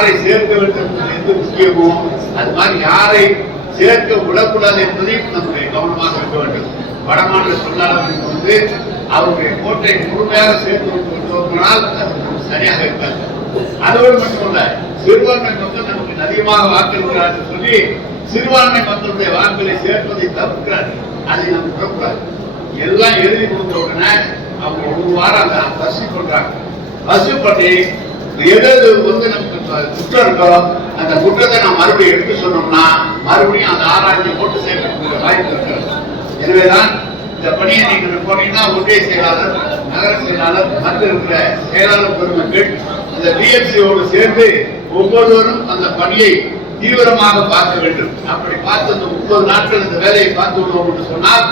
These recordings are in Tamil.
யாரை சேர்க்க வேண்டும் என்பது எது முக்கியமோ அது மாதிரி யாரை சேர்க்க விடக்கூடாது என்பதையும் நம்முடைய கவனமாக இருக்க வேண்டும். வடமாநில தொழிலாளர்களுக்கு அவருடைய கோட்டை முழுமையாக சேர்த்து விட்டோம்னால் அது சரியாக இருக்காது. அதோடு மட்டுமல்ல, சிறுபான்மை மக்கள் நமக்கு அதிகமாக வாக்களிக்கிறார்கள் சொல்லி சிறுபான்மை மக்களுடைய வாக்குகளை சேர்ப்பதை தவிர்க்கிறார்கள். அதை நம்ம விடக்கூடாது. எல்லாம் எழுதி கொடுத்த உடனே அவங்க ஒரு வாரம் அந்த பசு பண்றாங்க. பசு பண்ணி எது நமக்கு குற்றம் இருக்கோ அந்த குற்றத்தை நாம் மறுபடியும் எடுத்து சொன்னோம்னா மறுபடியும் அந்த ஆராய்ச்சி போட்டு சேர்க்கக்கூடிய வாய்ப்பு இருக்கிறது. எனவேதான் இந்த பணியை நீங்கள் போனீங்கன்னா ஒன்றிய செயலாளர், நகர செயலாளர், மற்ற இருக்கிற செயலாளர் பெருமக்கள் அந்த டிஎம்சியோடு சேர்ந்து ஒவ்வொருவரும் அந்த பணியை தீவிரமாக பார்க்க வேண்டும். அப்படி பார்த்து அந்த 30 நாட்கள் இந்த வேலையை பார்த்து விடுவோம் என்று சொன்னால்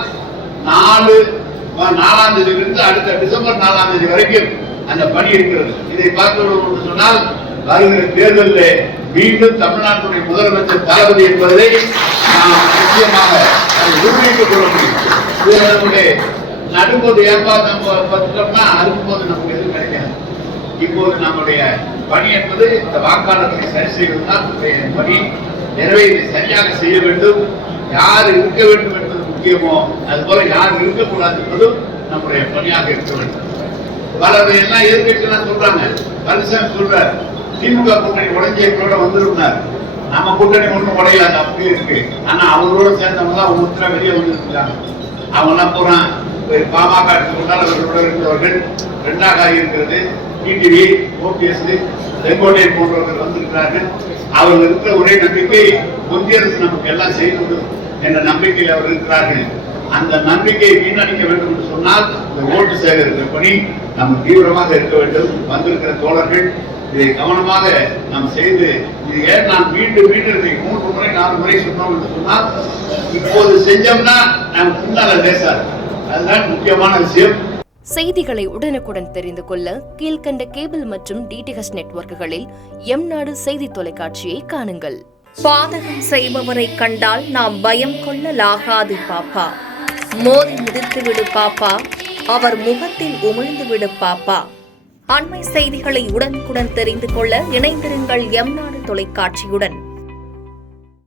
4ஆம் தேதியிலிருந்து அடுத்த டிசம்பர் 4ஆம் தேதி வரைக்கும் அந்த பணி இருக்கிறது. இதை பார்த்து விடுவோம் என்று சொன்னால் வருகிற தேர்தலில் மீண்டும் தமிழ்நாட்டுடைய முதலமைச்சர் தளபதி என்பதை நாம் நிச்சயமாக உறுதியிட்டுக் கொள்ள முடியும். நம்முடைய நடும்போது ஏற்பாடு நம்ம பார்த்தோம்னா அறுக்கும்போது நமக்கு எதுவும் கிடைக்காது. இப்போது நம்முடைய பணி என்பது இந்த வாக்காளர்களை சரி செய்வதுதான் நம்முடைய பணி. எனவே இதை சரியாக செய்ய வேண்டும். யார் இருக்க வேண்டும் என்பது முக்கியமோ அதுபோல யார் இருக்கக்கூடாது என்பதும் நம்முடைய பணியாக இருக்க வேண்டும். பலர் எல்லாம் எதிர்கட்சியெல்லாம் சொல்றாங்க, பரிசம் சொல்றார் திமுக கூட்டணி உடஞ்சியோட வந்துருந்தார். நம்ம கூட்டணி ஒன்றும் உடையாது, அப்படியே இருக்கு. ஆனா அவங்களோட சேர்ந்தவங்க தான் ஒருத்தர வெளியே வந்துருக்காங்க. அவங்க எல்லாம் போறான் பாமக அவர்களோட இருந்தவர்கள் 2ஆக இருக்கிறது. டிடிவி, ஓபிஎஸ், செங்கோட்டையன் போன்றவர்கள் வந்திருக்கிறார்கள். அவர்கள் இருக்கிற ஒரே நம்பிக்கை ஒன்றிய அரசு நமக்கு எல்லாம் செய்து என்ற நம்பிக்கையில் அவர் இருக்கிறார்கள். அந்த நம்பிக்கையை வீணடிக்க வேண்டும் என்று சொன்னால் இந்த ஓட்டு சேகரிக்கிற பணி நம்ம தீவிரமாக இருக்க வேண்டும். வந்திருக்கிற தோழர்கள் இதை கவனமாக நாம் செய்து இது ஏன் நான் மீண்டும் 3 முறை 4 முறை சொன்னோம் என்று சொன்னால் இப்போது செஞ்சோம்னா நமக்கு முன்னால லேசாது. அதுதான் முக்கியமான விஷயம். செய்திகளை உடனுக்குடன் தெரிந்து கொள்ள கீழ்கண்ட கேபிள் மற்றும் டிடிஹெச் நெட்வொர்க்குகளில் எம்நாடு செய்தி தொலைக்காட்சியை காணுங்கள். பாதகம் செய்பவரை கண்டால் நாம் பயம் கொள்ளலாகாது பாப்பா. மோதி மிதித்து விடு பாப்பா, அவர் முகத்தில் உமிழ்ந்து விடு பாப்பா. அண்மை செய்திகளை உடனுக்குடன் தெரிந்து கொள்ள இணைந்திருங்கள் எம்நாடு தொலைக்காட்சியுடன்.